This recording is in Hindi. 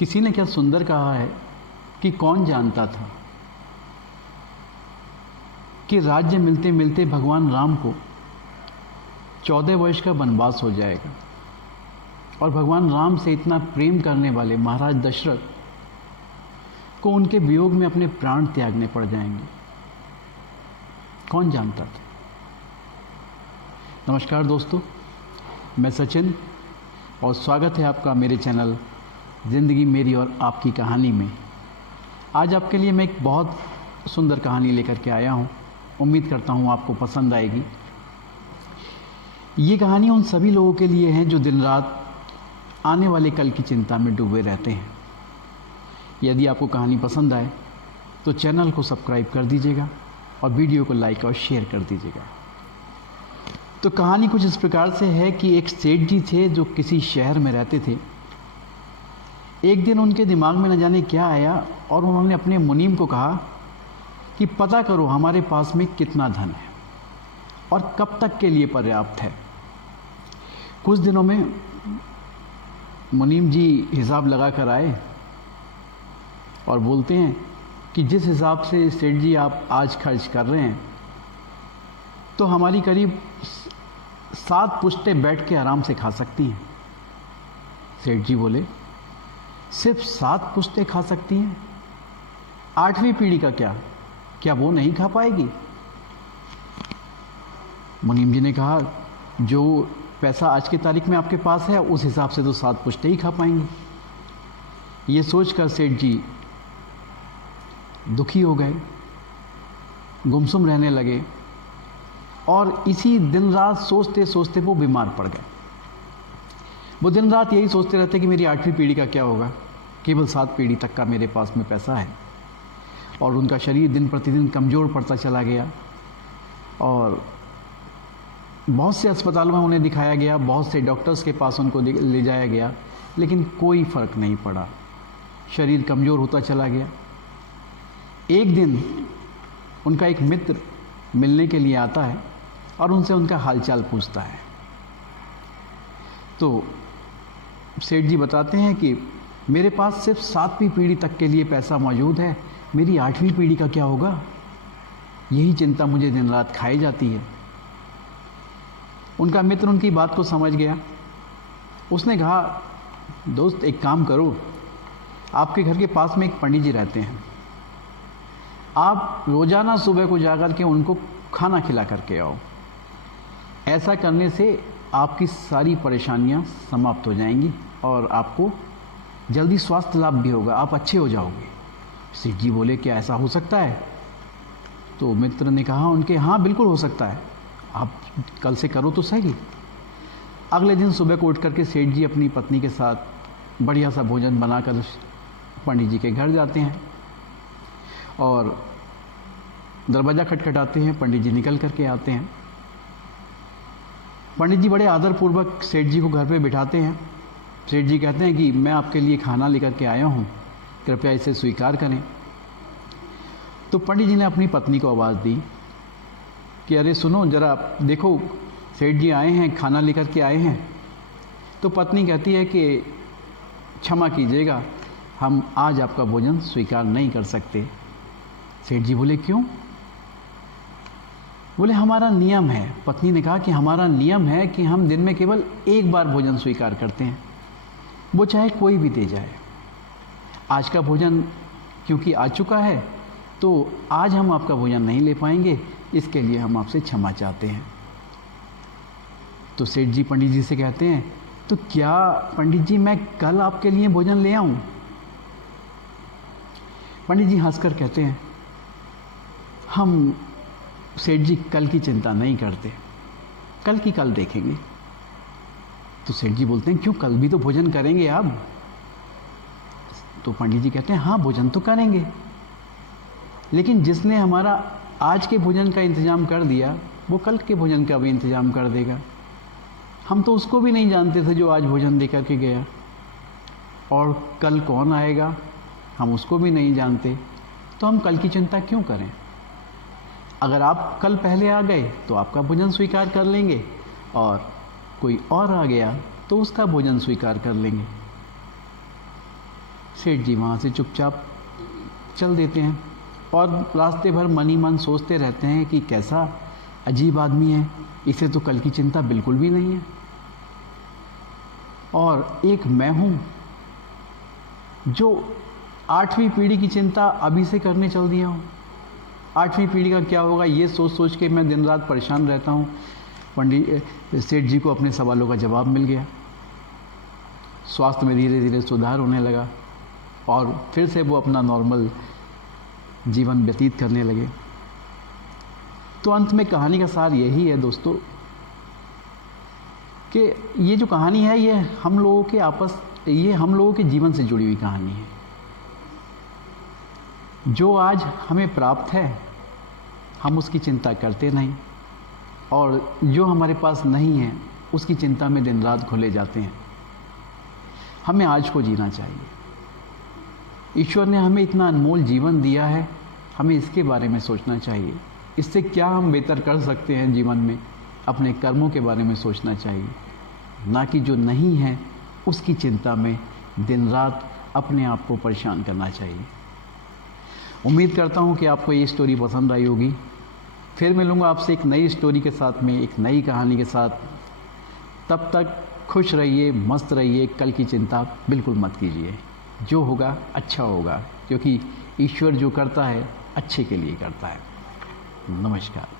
किसी ने क्या सुंदर कहा है कि कौन जानता था कि राज्य मिलते मिलते भगवान राम को 14 वर्ष का वनवास हो जाएगा और भगवान राम से इतना प्रेम करने वाले महाराज दशरथ को उनके वियोग में अपने प्राण त्यागने पड़ जाएंगे। कौन जानता था। नमस्कार दोस्तों, मैं सचिन और स्वागत है आपका मेरे चैनल ज़िंदगी मेरी और आपकी कहानी में। आज आपके लिए मैं एक बहुत सुंदर कहानी लेकर के आया हूँ। उम्मीद करता हूँ आपको पसंद आएगी। ये कहानी उन सभी लोगों के लिए है जो दिन रात आने वाले कल की चिंता में डूबे रहते हैं। यदि आपको कहानी पसंद आए तो चैनल को सब्सक्राइब कर दीजिएगा और वीडियो को लाइक और शेयर कर दीजिएगा। तो कहानी कुछ इस प्रकार से है कि एक सेठ जी थे जो किसी शहर में रहते थे। एक दिन उनके दिमाग में न जाने क्या आया और उन्होंने अपने मुनीम को कहा कि पता करो हमारे पास में कितना धन है और कब तक के लिए पर्याप्त है। कुछ दिनों में मुनीम जी हिसाब लगा कर आए और बोलते हैं कि जिस हिसाब से सेठ जी आप आज खर्च कर रहे हैं तो हमारी करीब 7 पुश्तें बैठ के आराम से खा सकती हैं। सेठ जी बोले, सिर्फ 7 पुश्तें खा सकती हैं? 8वीं पीढ़ी का क्या वो नहीं खा पाएगी? मुनीम जी ने कहा, जो पैसा आज की तारीख में आपके पास है उस हिसाब से तो 7 पुश्तें ही खा पाएंगी। ये सोचकर सेठ जी दुखी हो गए, गुमसुम रहने लगे और इसी दिन रात सोचते सोचते वो बीमार पड़ गए। वो दिन रात यही सोचते रहते कि मेरी 8वीं पीढ़ी का क्या होगा। केवल 7 पीढ़ी तक का मेरे पास में पैसा है। और उनका शरीर दिन प्रतिदिन कमज़ोर पड़ता चला गया और बहुत से अस्पतालों में उन्हें दिखाया गया, बहुत से डॉक्टर्स के पास उनको ले जाया गया, लेकिन कोई फ़र्क नहीं पड़ा। शरीर कमज़ोर होता चला गया। एक दिन उनका एक मित्र मिलने के लिए आता है और उनसे उनका हालचाल पूछता है। तो सेठ जी बताते हैं कि मेरे पास सिर्फ 7वीं पीढ़ी तक के लिए पैसा मौजूद है, मेरी 8वीं पीढ़ी का क्या होगा, यही चिंता मुझे दिन रात खाई जाती है। उनका मित्र उनकी बात को समझ गया। उसने कहा, दोस्त एक काम करो, आपके घर के पास में एक पंडित जी रहते हैं, आप रोज़ाना सुबह को जाकर के उनको खाना खिला करके आओ। ऐसा करने से आपकी सारी परेशानियां समाप्त हो जाएंगी और आपको जल्दी स्वास्थ्य लाभ भी होगा, आप अच्छे हो जाओगे। सेठ जी बोले, क्या ऐसा हो सकता है? तो मित्र ने कहा उनके, हाँ बिल्कुल हो सकता है, आप कल से करो तो सही। अगले दिन सुबह को उठ करके सेठ जी अपनी पत्नी के साथ बढ़िया सा भोजन बनाकर पंडित जी के घर जाते हैं और दरवाज़ा खटखटाते हैं। पंडित जी निकल करके आते हैं। पंडित जी बड़े आदरपूर्वक सेठ जी को घर पे बिठाते हैं। सेठ जी कहते हैं कि मैं आपके लिए खाना लेकर के आया हूँ, कृपया इसे स्वीकार करें। तो पंडित जी ने अपनी पत्नी को आवाज़ दी कि अरे सुनो ज़रा देखो, सेठ जी आए हैं, खाना लेकर के आए हैं। तो पत्नी कहती है कि क्षमा कीजिएगा, हम आज आपका भोजन स्वीकार नहीं कर सकते। सेठ जी बोले, क्यों? बोले, हमारा नियम है। पत्नी ने कहा कि हमारा नियम है कि हम दिन में केवल एक बार भोजन स्वीकार करते हैं, वो चाहे कोई भी दे जाए। आज का भोजन क्योंकि आ चुका है तो आज हम आपका भोजन नहीं ले पाएंगे, इसके लिए हम आपसे क्षमा चाहते हैं। तो सेठ जी पंडित जी से कहते हैं, तो क्या पंडित जी मैं कल आपके लिए भोजन ले आऊं? पंडित जी हंसकर कहते हैं, हम सेठ जी कल की चिंता नहीं करते, कल की कल देखेंगे। तो सेठ जी बोलते हैं, क्यों, कल भी तो भोजन करेंगे आप? तो पंडित जी कहते हैं, हाँ भोजन तो करेंगे, लेकिन जिसने हमारा आज के भोजन का इंतज़ाम कर दिया वो कल के भोजन का भी इंतज़ाम कर देगा। हम तो उसको भी नहीं जानते थे जो आज भोजन दे करके गया, और कल कौन आएगा हम उसको भी नहीं जानते, तो हम कल की चिंता क्यों करें? अगर आप कल पहले आ गए तो आपका भोजन स्वीकार कर लेंगे और कोई और आ गया तो उसका भोजन स्वीकार कर लेंगे। सेठ जी वहाँ से चुपचाप चल देते हैं और रास्ते भर मन ही मन सोचते रहते हैं कि कैसा अजीब आदमी है, इसे तो कल की चिंता बिल्कुल भी नहीं है। और एक मैं हूँ जो 8वीं पीढ़ी की चिंता अभी से करने चल दिया हूँ। 8वीं पीढ़ी का क्या होगा ये सोच सोच के मैं दिन रात परेशान रहता हूँ। पंडित सेठ जी को अपने सवालों का जवाब मिल गया, स्वास्थ्य में धीरे धीरे सुधार होने लगा और फिर से वो अपना नॉर्मल जीवन व्यतीत करने लगे। तो अंत में कहानी का सार यही है दोस्तों कि ये जो कहानी है ये हम लोगों के जीवन से जुड़ी हुई कहानी है। जो आज हमें प्राप्त है हम उसकी चिंता करते नहीं, और जो हमारे पास नहीं है उसकी चिंता में दिन रात घुले जाते हैं। हमें आज को जीना चाहिए। ईश्वर ने हमें इतना अनमोल जीवन दिया है, हमें इसके बारे में सोचना चाहिए। इससे क्या हम बेहतर कर सकते हैं जीवन में, अपने कर्मों के बारे में सोचना चाहिए, ना कि जो नहीं है उसकी चिंता में दिन रात अपने आप को परेशान करना चाहिए। उम्मीद करता हूँ कि आपको ये स्टोरी पसंद आई होगी। फिर मिलूँगा आपसे एक नई स्टोरी के साथ में, एक नई कहानी के साथ। तब तक खुश रहिए, मस्त रहिए, कल की चिंता बिल्कुल मत कीजिए। जो होगा अच्छा होगा, क्योंकि ईश्वर जो करता है अच्छे के लिए करता है। नमस्कार।